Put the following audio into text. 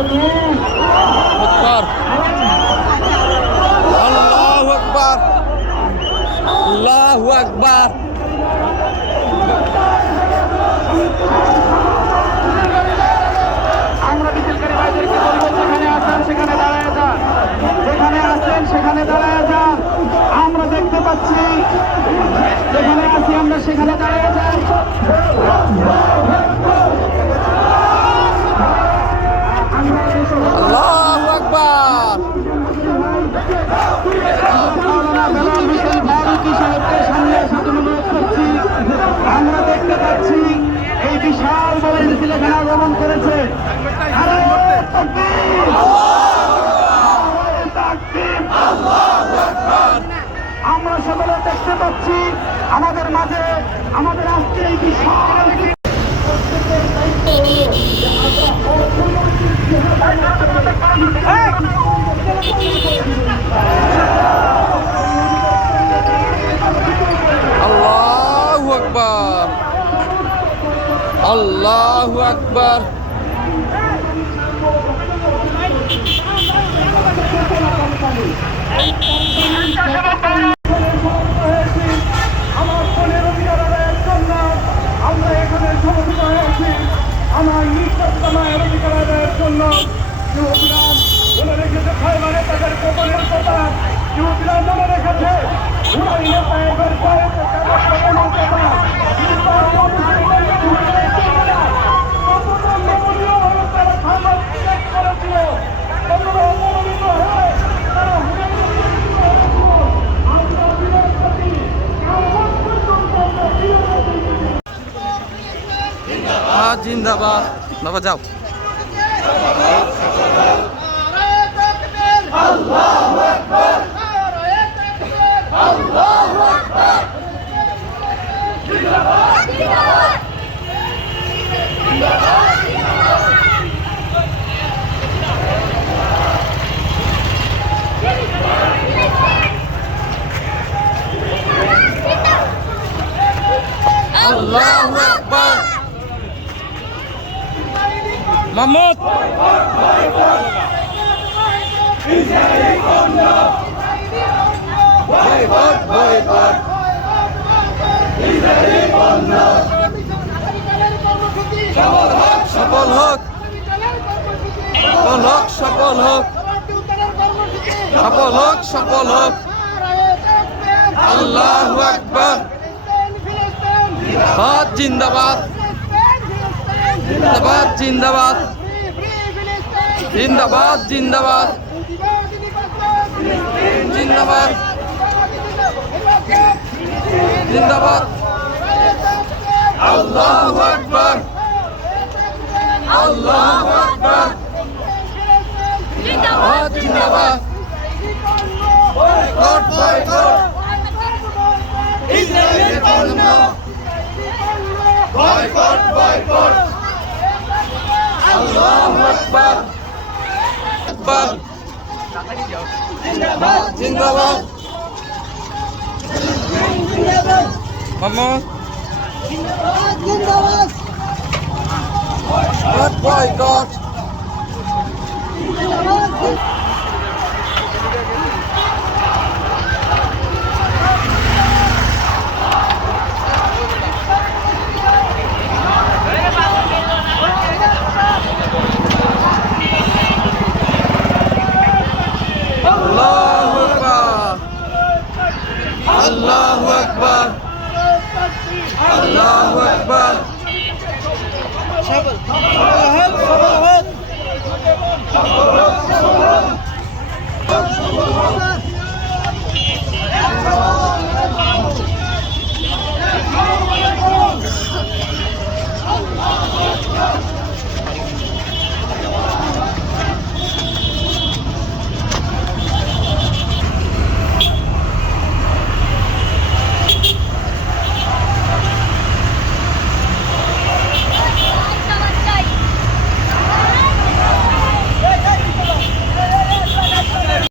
আকবার, আল্লাহু আকবার, আল্লাহু আকবার। আমরা মিছিলকারী ভাইদেরকে বলবো, যেখানে আছেন সেখানে দাঁড়ায় যান, যেখানে আছেন সেখানে দাঁড়ায় যান। আমরা দেখতে পাচ্ছি যেখানে আছি আমরা সেখানে দাঁড়ায় যাই। আল্লাহু আকবার। বেলাল হোসেন ফারুকী সাহেবকে সামনে আসার জন্য অনুরোধ করছি। আমরা দেখতে পাচ্ছি এই বিশাল বড় মিছিল এখানে আগমন করেছে। আমরা সকলে দেখতে পাচ্ছি আমাদের মাঝে আমাদের আজকে এই বিশাল আল্লাহু আকবার, আল্লাহু আকবার। আমার বোনের অধিকার আদায়ের জন্য আমরা এখানে সমবেত হয়েছি। আমার নিঃস্বার্থমায়ের অধিকার আদায়ের জন্য যুবকরা মনে রেখেছে ফাইবারে তাদের গোপনের কথা, যুবকরা মনে রেখেছে হুমায়ুন সাহেবের বয়সে জিন্দাবাদ। বাবা যাও। আল্লাহু আকবার। মাহমুদ সফল হোক, সফল হোক, সফল হোক, সফল হোক, সফল হোক। আল্লাহু আকবার। জিন্দাবাদ, জিন্দাবাদ, জিন্দাবাদ, জিন্দাবাদ, জিন্দাবাদ, জিন্দাবাদ, জিন্দাবাদ। আল্লাহু আকবার, আল্লাহু আকবার। জিন্দাবাদ, জিন্দাবাদ। বয়কট, বয়কট, ইসরায়েলের পণ্য। Boycott, boycott. আল্লাহু আকবার, আকবার। জিন্দাবাদ, জিন্দাবাদ। মামুদ জিন্দাবাদ, বয়কট। আল্লাহু আকবার, আল্লাহু আকবার, আল্লাহু আকবার। সফল হোক।